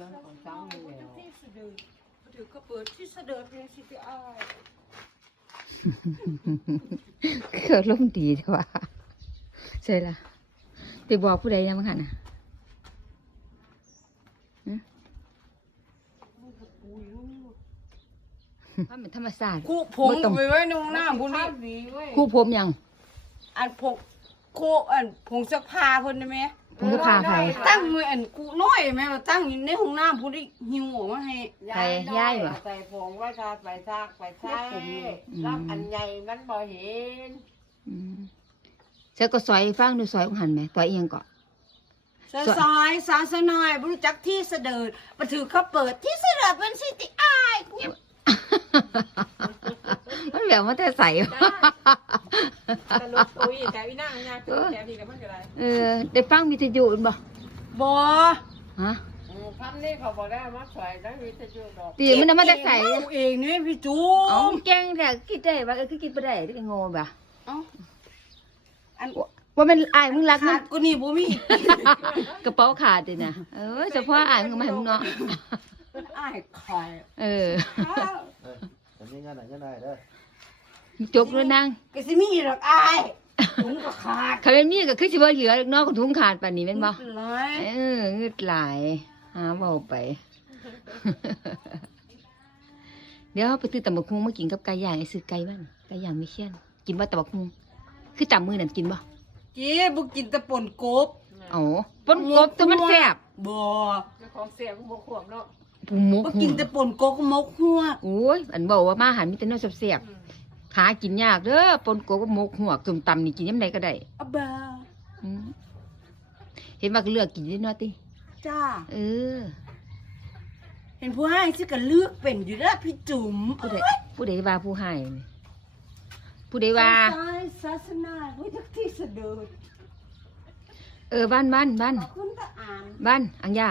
ยังของช้างนี่แหละ ที่สะดือถือก็เปิดที่สะดือเพียงสิที่อ้ายเกิดลมณ์ดีเถอะว่าใช่ละไปบอกผู้ใดยังมั้งหันน่ะถ้าเป็นธรรมศาสตร์ คู่ผมไปไว้ในห้องน้ำคุณนี่ดีเว้ยคู่ผมยัง อันผงคู่อันผงซักผ้าเพิ่นได้ไหมผ มจะพาใครตั้งมืออันกูน้อยแม่ว่าตั้งอยู่ในห้องน้ำพุ่นได้หิวออกมาให้ใครย้ายเหรอใส่ผงไว้ทาไปซากไปใส่รับอันใหญ่มันบ่เห็นอืมเธอก็ซอยฟังดูซอยของหันไหมตัวเอียงเกาะซอยซอยสาสนอยบ่รู้จักที่เสดิร์ดมาถือเขาเปิดที่เสดิร์ดเป็นสิติอ้ายเนี่ยมันเหลือมาแต่ใส่ ตลกปุยแต่อีนั่งงานคือแกพี่กับมันก็ได้เออได้ฟังวิทยุบ่บ่ฮะพันนี่เขาบอกได้มาใส่ได้วิทยุดอกตีมันเอามาแต่ใส่เอาเองนี่พี่จูเอามแกงแต่คิดได้ว่าเออคือคิดบ่ได้ได้โง่บ่ะเอ้าอันว่ามันอายมึงรักขามัดกูนี่บ่มีกระเป๋าขาดเลยนะเออเฉพาะอายมึงก็มาให้มึงเนาะอ้ายคอยเอออ้าวเออแต่นี่งานไหนก็ได้เด้อ จกแล้วนางก็สิมีดอกอ้ายถุงก็ขาดเขาเป็นมีก็คือสิบ่เหลือเนาะก็ถุงขาดปานนี้แม่นบ่เลยเอองึดหลายหาเว้าไป เดี๋ยวเราไปซื้อตำบักหุ่งมากินกับไก่ย่างไอ้ซื้อไก่บ้านไก่ย่างไม่เชี่ยนกินบ่ตำบักหุ่งคือจำมือนั่นกินบ่เจ๊บ่กินแต่ป่นกบอ๋อปนกบตัวมันแซ่บบ่เจ้าของเสียงบกขวบเนาะปูหมกบ่กินแต่ป่นกบกับหมกหัวกโอ้ยอันบอกว่ามาอาหารมีแต่เนื้อแซ่บๆ หากินยากเด้อปนกบกับหมกหัวกส้มตำนี่กินยามใดก็ได้อะบ่าอืมเห็นว่าก็เลือกกินได้เนาะติจ้า เออ เห็นผู้ให้สิก็เลือกเป็นอยู่แล้วพี่จุ๋มผู้ใดผู้ใดว่าผู้ให้นี่ผู้ใดว่าศาสศาสนารู้จักที่เสดิร์ดเออบ้านบ้านบ้านขอบคุณตาอ่านบ้านอังยา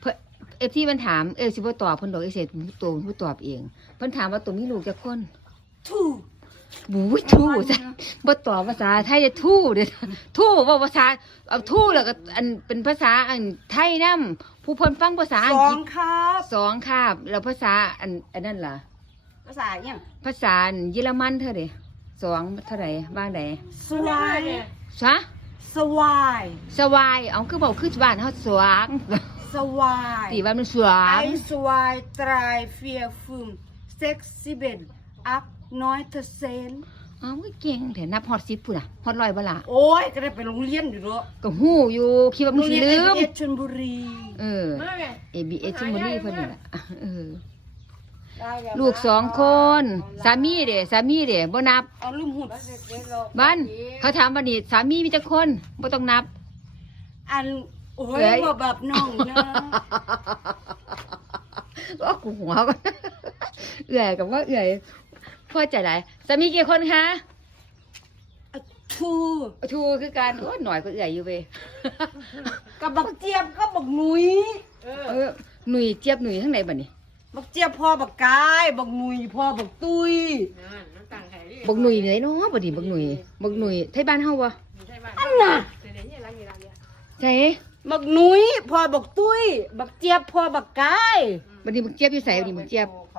เพิ่นเอฟที่มันถามเออสิบ่ตอบเพิ่นดอกเอเสร็จตัวผู้ตอบเองเพิ่นถามว่าตัวมีลูกจักคน ถูกบู๊ทู่จ้ะบ่ตอบภาษาไทยจะทู่เด้อทู่ว่าภาษาเอาทู่แล้วก็อันเป็นภาษาอันไทยนํผู้เพิ่นฟังภาษาสอังอกฤงษครับสองคาบแล้วภาษาอันอันนั้นล่ะ ภาษาอหยังภาษาเยอรมันเท่าใดสองเท่าใดบ้างใดสวายซะสวายสวายเอาคือบอกคือบ้านเฮาสว่างสวายตีว่ามันสว่างไอสวายตรายเฟียฟุมเซ็กซิเบนอัก น้อยเทเซนอ้าวเก่งแถนับฮอด10พุ่นน่ะฮอดร้อยบ่ล่ะโอ้ยก็ได้ไปโรงเรียนอยู่เนาะก็ฮู้อยู่คิดว่ามึงสิลืมโรงเรียน ABS ชลบุรีเออ มาแม่ ABS ชลบุรีเพิ่นนี่ล่ะเออ ได้แล้วลูกสองคน สามีเด้สามีเด้บ่นับ เอาลืมหุดบ้านเขาถามว่านี่สามีมีจักคนบ่ต้องนับ อันโอ้เอ้ยยว่าแบบน้องนะก็กูหัวก่อนเอื่อยกับว่าเอื่อย พ่อใจไหนสามีกี่คนคะทูทูคือการโอ้ยหน่อยก็เอื่อยอยู่เว้ยกับบักเจี๊ยบกับบักหนุยเออเออหนุ่ยเจี๊ยบหนุ่ยทั้งไหนบัดนี้บักเจี๊ยบพ่อบักกายบักหนุยพ่อบักตุยนั่นน้ำตาลไข่ดิบักหนุ่ยเหนื่อยเนาะบัดนี้บักหนุ่ยบักหนุ่ยไทยบ้านเฮาวะใช่บ้านอันน่ะเดี๋ยวนี้ร้านนี้ร้านเนี้ยใช่บักหนุยพ่อบักตุยบักเจี๊ยบพ่อบักกายบัดนี้บักเจี๊ยบอยู่ใส่บัดนี้บักเจี๊ยบเข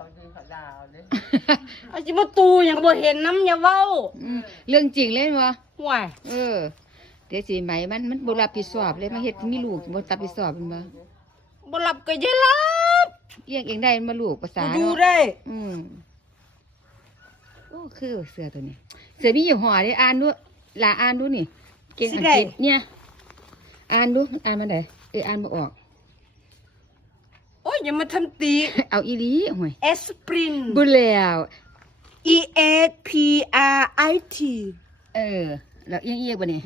าเด้อเขาดีเขาดาวเด้อเอาจิมาตูยังบ่เห็นน้ำอย่าเว้าอืมเรื่องจริงเลยวะห่วยเออ เดี๋ยวสิไหมมันมันบ่รับผิดชอบเลยมาเฮ็ดมีลูกบ่รับผิดชอบมันบ่บ่หลับก็อย่าหลับเลี้ยงเองได้มันมาลูกภาษาดูเนาะได้ อืมโอ้คือเสือตัวนี้ เสือมีอยู่ห่อได้อ่านดูลาอ่านดูนี่ เก่งอังกฤษเนี่ย อ่านดูอ่านมาไหนเอออ่านมาออกโอ้ยอย่ามาทำตีเอาอีหลีห่วยเอสปรินบุญแล้ว E S P R I T เออ แล้วเอียงเอียงบ่เนี่ย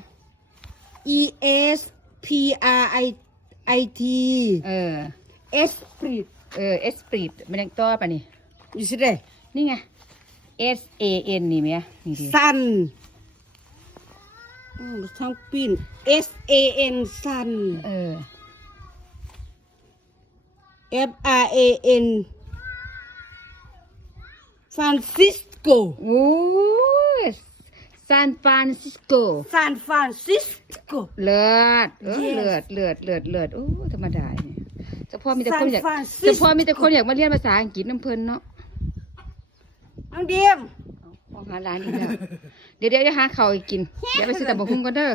E S P R I I T เออเอสปรินเออเอสปริตมันยังต่อปะนี่อยู่สิได้นี่ไง S A N นี่ไหมนี่ดิซันอืมทั้งปิน S A N ซันเออ F R A N ฟรานซิสโกโอ้ยซานฟรานซิสโกซานฟรานซิสโกเลิศเออ Yes เลิศเลิศเลิศเลิศโอ้ธรรมดาเนี่ยเฉพาะมีแต่คนอยาก San Francisco เฉพาะมีแต่คนอยากมาเรียนภาษาอังกฤษน้ำเพลินเนาะน้องเดียมมองหาร้านอีกแล้ว เดี๋ยวเดี๋ยวจะหาข้าวให้กิน เดี๋ยวไปซื้อแต่บะฮุ่งก่อนเด้อ